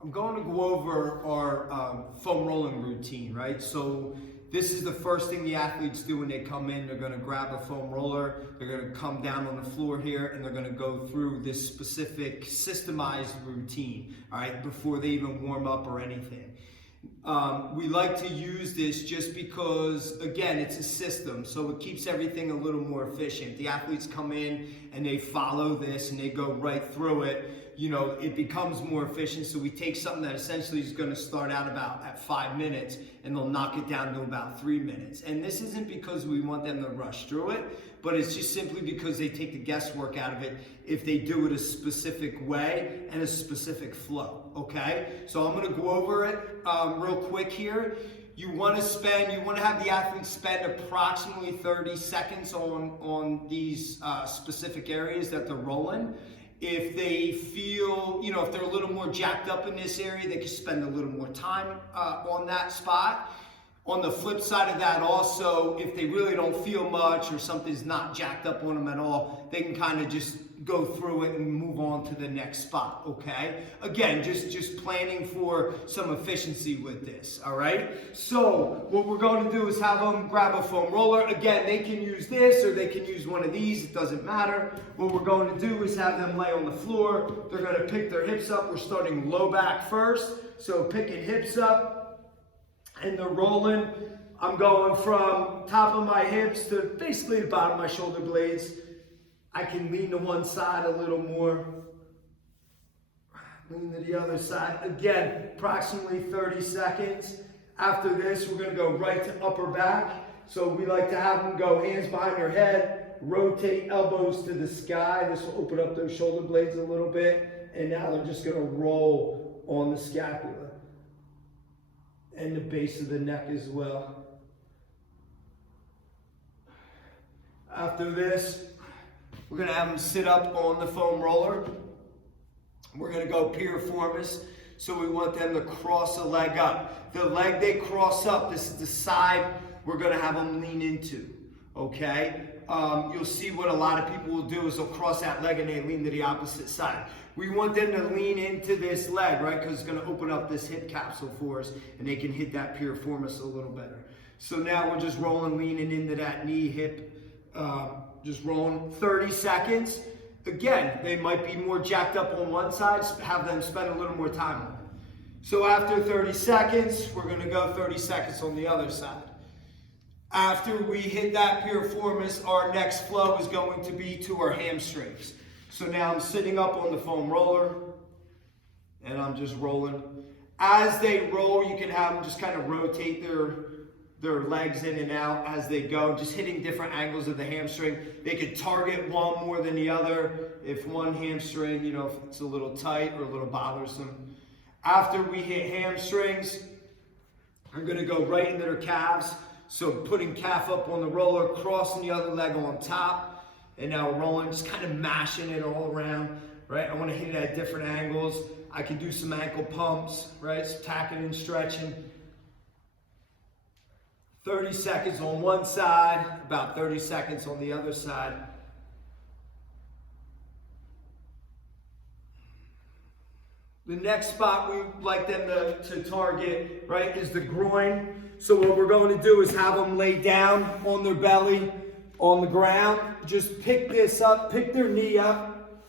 I'm going to go over our foam rolling routine, right? So this is the first thing the athletes do when they come in. They're going to grab a foam roller, they're going to come down on the floor here, and they're going to go through this specific systemized routine, all right, before they even warm up or anything. We like to use this just because, again, it's a system, so it keeps everything a little more efficient. The athletes come in and they follow this and they go right through it. You know, it becomes more efficient, so we take something that essentially is going to start out about at 5 minutes and they'll knock it down to about 3 minutes. And this isn't because we want them to rush through it, but it's just simply because they take the guesswork out of it if they do it a specific way and a specific flow, okay? So I'm going to go over it real quick here. You want to have the athletes spend approximately 30 seconds on these specific areas that they're rolling. If they feel, you know, if they're a little more jacked up in this area, they can spend a little more time on that spot. On the flip side of that also, if they really don't feel much or something's not jacked up on them at all, they can kind of just go through it and move on to the next spot, okay? Again, just planning for some efficiency with this, all right? So what we're going to do is have them grab a foam roller. Again, they can use this or they can use one of these, it doesn't matter. What we're going to do is have them lay on the floor. They're going to pick their hips up. We're starting low back first, so picking hips up. And they're rolling. I'm going from top of my hips to basically the bottom of my shoulder blades. I can lean to one side a little more. Lean to the other side. Again, approximately 30 seconds. After this, we're going to go right to upper back. So we like to have them go hands behind their head, rotate elbows to the sky. This will open up those shoulder blades a little bit. And now they're just going to roll on the scapula and the base of the neck as well. After this, we're going to have them sit up on the foam roller. We're going to go Piriformis. So we want them to cross a leg up. The leg they cross up, this is the side we're going to have them lean into, okay? You'll see what a lot of people will do is they'll cross that leg and they lean to the opposite side. We want them to lean into this leg, right? Because it's going to open up this hip capsule for us and they can hit that piriformis a little better. So now we're just rolling, leaning into that knee, hip, just rolling 30 seconds. Again, they might be more jacked up on one side, have them spend a little more time on it. So after 30 seconds, we're going to go 30 seconds on the other side. After we hit that piriformis, our next flow is going to be to our hamstrings. So now I'm sitting up on the foam roller and I'm just rolling. As they roll, you can have them just kind of rotate their legs in and out as they go, just hitting different angles of the hamstring. They could target one more than the other. If one hamstring, you know, if it's a little tight or a little bothersome. After we hit hamstrings, I'm going to go right into their calves. So putting calf up on the roller, crossing the other leg on top. And now rolling, just kind of mashing it all around, right? I want to hit it at different angles. I can do some ankle pumps, right? So tacking and stretching. 30 seconds on one side, about 30 seconds on the other side. The next spot we like them to target, right, is the groin. So what we're going to do is have them lay down on their belly, on the ground. Just pick this up, pick their knee up,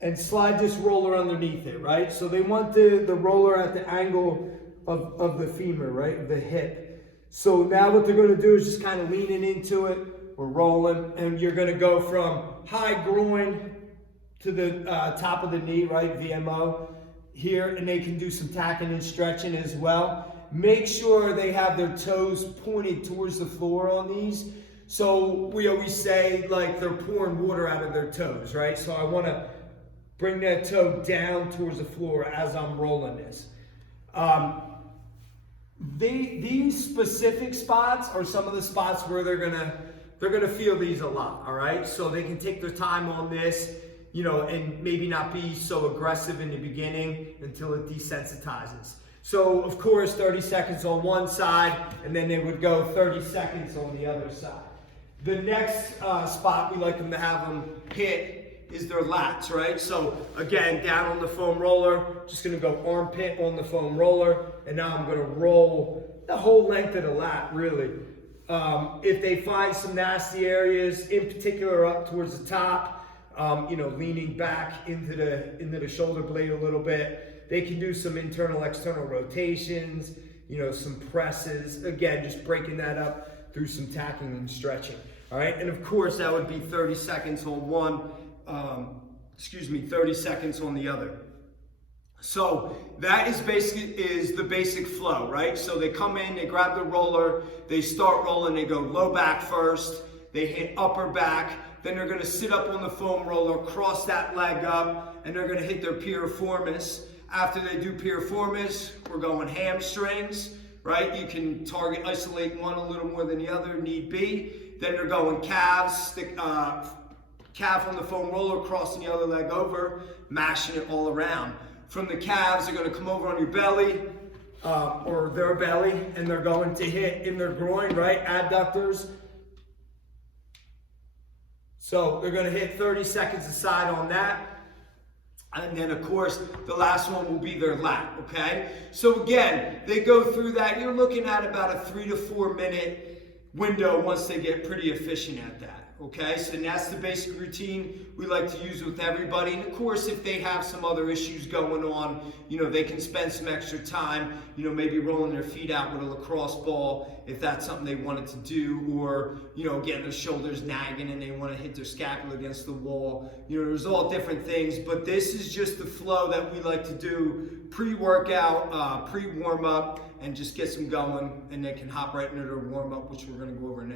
and slide this roller underneath it, right? So they want the roller at the angle of the femur, right, of the hip. So now what they're going to do is just kind of leaning into it. We're rolling, and you're going to go from high groin to the top of the knee, right, VMO here, and they can do some tacking and stretching as well. Make sure they have their toes pointed towards the floor on these. So we always say like they're pouring water out of their toes, right? So I want to bring that toe down towards the floor as I'm rolling this. These specific spots are some of the spots where they're gonna feel these a lot, all right? So they can take their time on this, you know, and maybe not be so aggressive in the beginning until it desensitizes. So of course 30 seconds on one side, and then they would go 30 seconds on the other side. The next spot we like them to have them hit is their lats, right? So again, down on the foam roller, just gonna go armpit on the foam roller, and now I'm gonna roll the whole length of the lat, really. If they find some nasty areas, in particular up towards the top, leaning back into the shoulder blade a little bit, they can do some internal, external rotations, some presses. Again, just breaking that up through some tacking and stretching. All right, and of course that would be 30 seconds on one, 30 seconds on the other. So that is the basic flow, right? So they come in, they grab the roller, they start rolling, they go low back first, they hit upper back, then they're gonna sit up on the foam roller, cross that leg up, and they're gonna hit their piriformis. After they do piriformis, we're going hamstrings, right? You can isolate one a little more than the other, need be. Then they're going calves, calf on the foam roller, crossing the other leg over, mashing it all around. From the calves, they're going to come over on your belly, or their belly, and they're going to hit in their groin, right? Adductors. So they're going to hit 30 seconds aside on that. And then, of course, the last one will be their lat, okay? So again, they go through that. You're looking at about a 3 to 4 minute window once they get pretty efficient at that. Okay, so that's the basic routine we like to use with everybody. And of course, if they have some other issues going on, they can spend some extra time, maybe rolling their feet out with a lacrosse ball if that's something they wanted to do, or, getting their shoulders nagging and they want to hit their scapula against the wall. There's all different things, but this is just the flow that we like to do pre-workout, pre-warm-up, and just get them going, and they can hop right into their warm-up, which we're going to go over next.